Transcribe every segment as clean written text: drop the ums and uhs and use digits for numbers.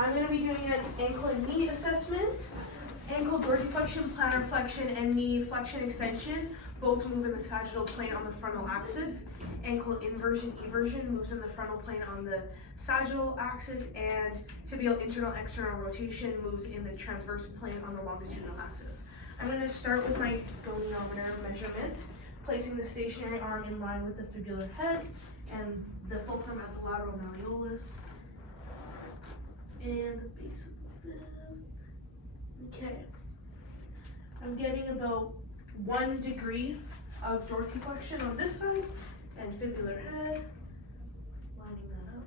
I'm going to be doing an ankle and knee assessment. Ankle dorsiflexion, plantar flexion, and knee flexion extension both move in the sagittal plane on the frontal axis. Ankle inversion, eversion moves in the frontal plane on the sagittal axis, and tibial internal external rotation moves in the transverse plane on the longitudinal axis. I'm going to start with my goniometer measurement, placing the stationary arm in line with the fibular head and the fulcrum at the lateral malleolus and the base of the rib. Okay. I'm getting about 1 degree of dorsiflexion on this side and fibular head. Lining that up.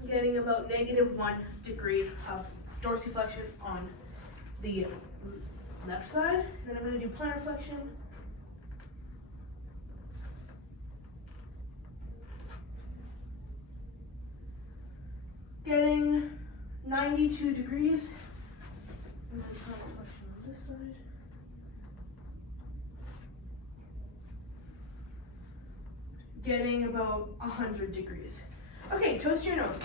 I'm getting about -1 degree of dorsiflexion on the left side. Then I'm going to do plantar flexion. Getting 92 degrees. And then plantar flexion on this side. Getting about 100 degrees. Okay, toast your nose.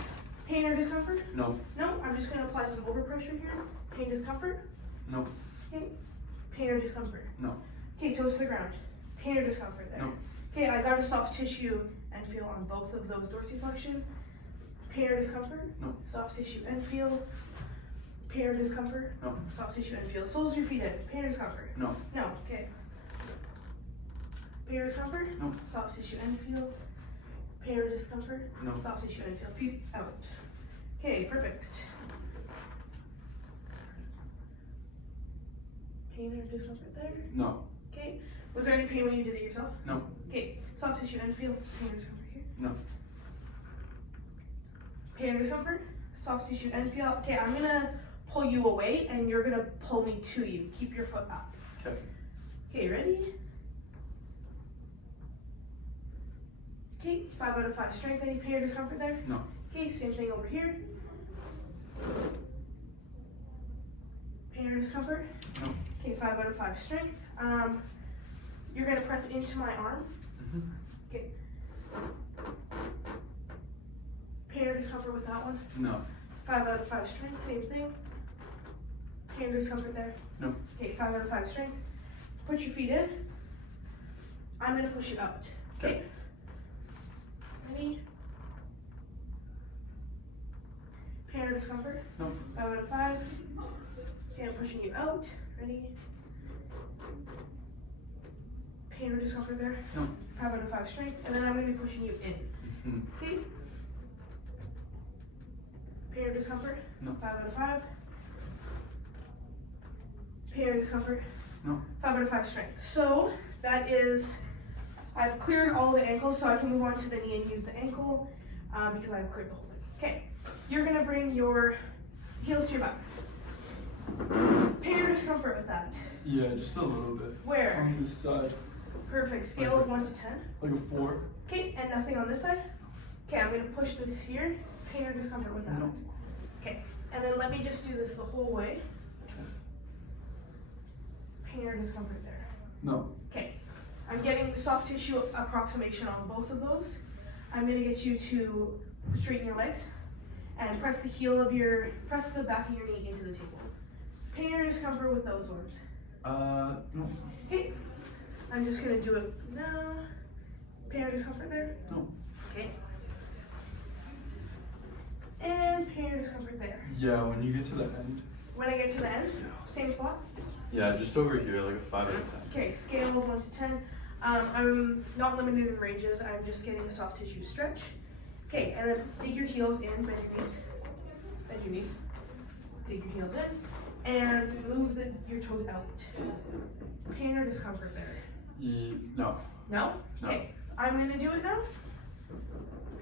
Pain or discomfort? No. No, I'm just going to apply some overpressure here. Pain, discomfort? No. Okay. Pain or discomfort? No. Okay, toes to the ground. Pain or discomfort there? No. Okay, I got a soft tissue and feel on both of those dorsiflexion. Pain or discomfort? No. Soft tissue and feel. Pain or discomfort? No. Soft tissue and feel. Soles of your feet in. Pain or discomfort? No. No. Okay. Pain or discomfort? No. Soft tissue and feel. Pain or discomfort? No. Soft tissue and feel. Feet out. Okay, perfect. Pain or discomfort there? No. Okay. Was there any pain when you did it yourself? No. Okay. Soft tissue and feel. Pain or discomfort here? No. Pain or discomfort? Soft tissue and feel. Okay, I'm gonna pull you away and you're gonna pull me to you. Keep your foot up. Okay. Okay, ready? Okay, 5 out of 5 strength. Any pain or discomfort there? No. Okay, same thing over here. Pain or discomfort? No. Okay, 5 out of 5 strength. You're gonna press into my arm. Mm-hmm. Okay. Pain or discomfort with that one? No. 5 out of 5 strength, same thing. Pain or discomfort there? No. Okay, 5 out of 5 strength. Put your feet in. I'm gonna push you out. Okay. Ready? Pain or discomfort? No. 5 out of 5. Okay, I'm pushing you out. Ready? Pain or discomfort there? No. 5 out of 5 strength. And then I'm gonna be pushing you in. Mm-hmm. Okay? Pain or discomfort? No. 5 out of 5. Pain or discomfort? No. 5 out of 5 strength. So that is, I've cleared all the ankles, so I can move on to the knee and use the ankle because I've cleared the whole thing. Okay, you're gonna bring your heels to your butt. Pain or discomfort with that? Yeah, just a little bit. Where? On this side. Perfect. Scale of 1 to 10. Like a 4. Okay, and nothing on this side? Okay, I'm gonna push this here. Pain or discomfort with that? No. Okay, and then let me just do this the whole way. Pain or discomfort there? No. Okay, I'm getting soft tissue approximation on both of those. I'm gonna get you to straighten your legs and press the press the back of your knee into the table. Pain or discomfort with those ones? No. Okay, I'm just gonna do it now. Pain or discomfort there? No. Okay. And pain or discomfort there? Yeah, when you get to the end. When I get to the end, same spot? Yeah, just over here, like a 5 out of 10. Okay, scale of 1 to 10. I'm not limited in ranges, I'm just getting a soft tissue stretch. Okay, and then dig your heels in, bend your knees. Bend your knees. Dig your heels in. And move your toes out. Pain or discomfort there? No. No? No. Okay, I'm gonna do it now.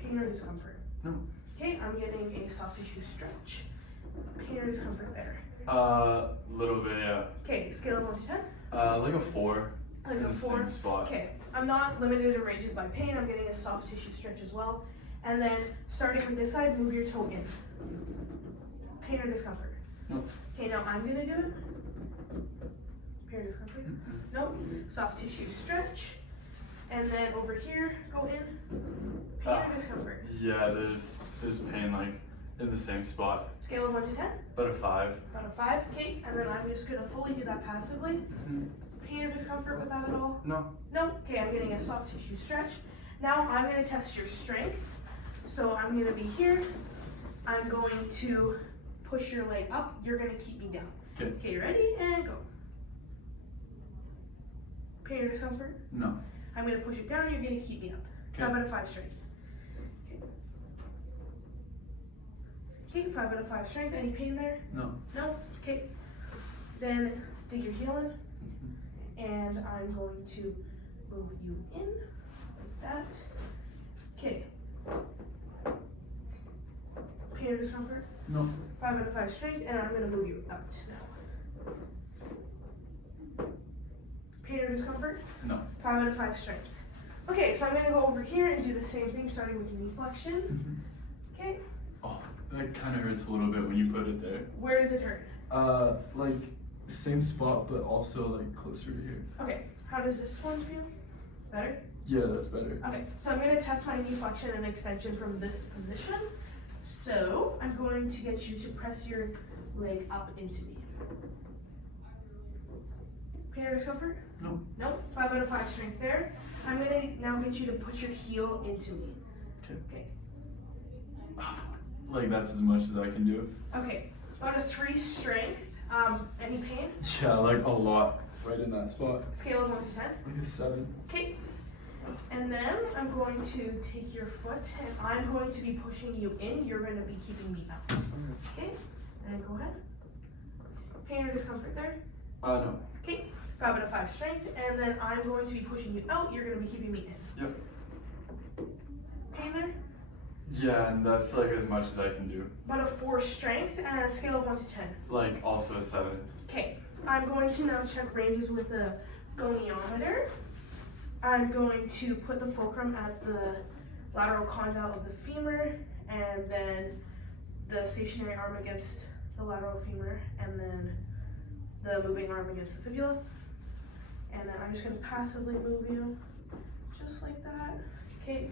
Pain or discomfort? No. Okay, I'm getting a soft tissue stretch. Pain or discomfort there? Little bit, yeah. Okay, scale of 1 to 10. Like a 4. Like in a the 4. same spot. Okay, I'm not limited in ranges by pain. I'm getting a soft tissue stretch as well. And then starting from this side, move your toe in. Pain or discomfort? No. Okay, now I'm gonna do it. Pain or discomfort? No. Soft tissue stretch. And then over here, go in. Pain or discomfort? Yeah, there's pain like in the same spot. Scale of 1 to 10? About a 5. About a 5, okay, and then I'm just gonna fully do that passively. Mm-hmm. Pain or discomfort with that at all? No. No? Okay, I'm getting a soft tissue stretch. Now I'm gonna test your strength. So I'm gonna be here. I'm going to push your leg up. You're gonna keep me down. Okay. Okay, you ready? And go. Pain or discomfort? No. I'm gonna push it down. You're gonna keep me up. Okay. 5 out of 5 strength. Okay, 5 out of 5 strength. Any pain there? No. No? Okay. Then dig your heel in, Mm-hmm. and I'm going to move you in like that. Okay. Pain or discomfort? No. 5 out of 5 strength, and I'm gonna move you out now. Pain or discomfort? No. 5 out of 5 strength. Okay, so I'm gonna go over here and do the same thing, starting with knee flexion. Mm-hmm. Okay. Oh, that kind of hurts a little bit when you put it there. Where does it hurt? Like same spot, but also like closer to here. Okay. How does this one feel? Better? Yeah, that's better. Okay, so I'm gonna test my knee flexion and extension from this position. So I'm going to get you to press your leg up into me. Pain or discomfort? No. Nope. 5 out of 5 strength there. I'm gonna now get you to put your heel into me. Okay. Okay. Like that's as much as I can do. Okay. About a 3 strength. Any pain? Yeah, like a lot. Right in that spot. Scale of 1 to 10. Like a 7. Okay. And then I'm going to take your foot and I'm going to be pushing you in. You're going to be keeping me out. Okay? And go ahead. Pain or discomfort there? No. Okay. 5 out of 5 strength. And then I'm going to be pushing you out. You're going to be keeping me in. Yep. Pain there? Yeah, and that's like as much as I can do. About a 4 strength and a scale of 1 to 10. Like also a 7. Okay. I'm going to now check ranges with the goniometer. I'm going to put the fulcrum at the lateral condyle of the femur and then the stationary arm against the lateral femur and then the moving arm against the fibula. And then I'm just going to passively move you just like that. Okay.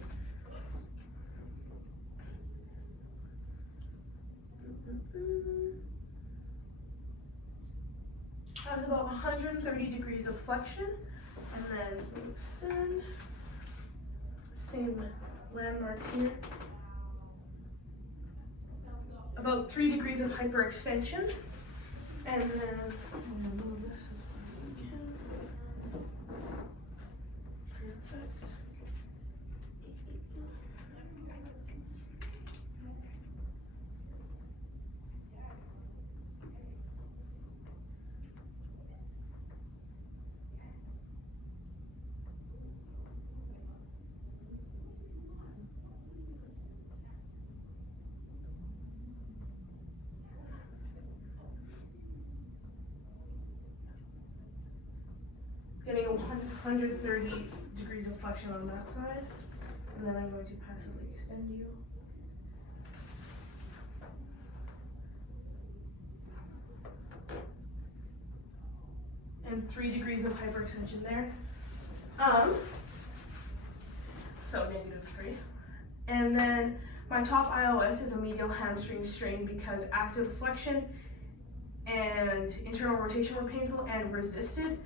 That's about 130 degrees of flexion. And then extend. Same landmarks here. About 3 degrees of hyperextension. And then I'm gonna move this as far as I can. Perfect. Getting 130 degrees of flexion on that side, and then I'm going to passively extend you. And 3 degrees of hyperextension there. So -3. And then my top IOS is a medial hamstring strain because active flexion and internal rotation were painful and resisted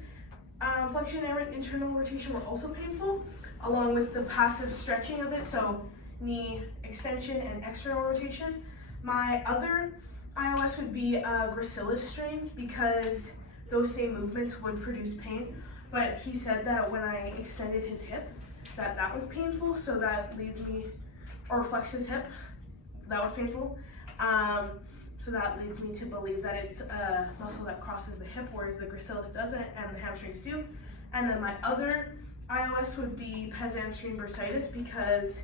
flexion and internal rotation were also painful, along with the passive stretching of it, so knee extension and external rotation. My other IOS would be a gracilis strain because those same movements would produce pain, but he said that when I extended his hip, that was painful, so that leads me, or flex his hip, that was painful. So that leads me to believe that it's a muscle that crosses the hip, whereas the gracilis doesn't and the hamstrings do. And then my other IOS would be pes hamstring bursitis because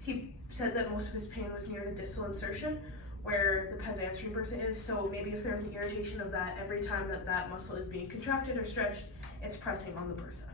he said that most of his pain was near the distal insertion where the pes hamstring bursa is. So maybe if there's an irritation of that every time that muscle is being contracted or stretched, it's pressing on the bursa.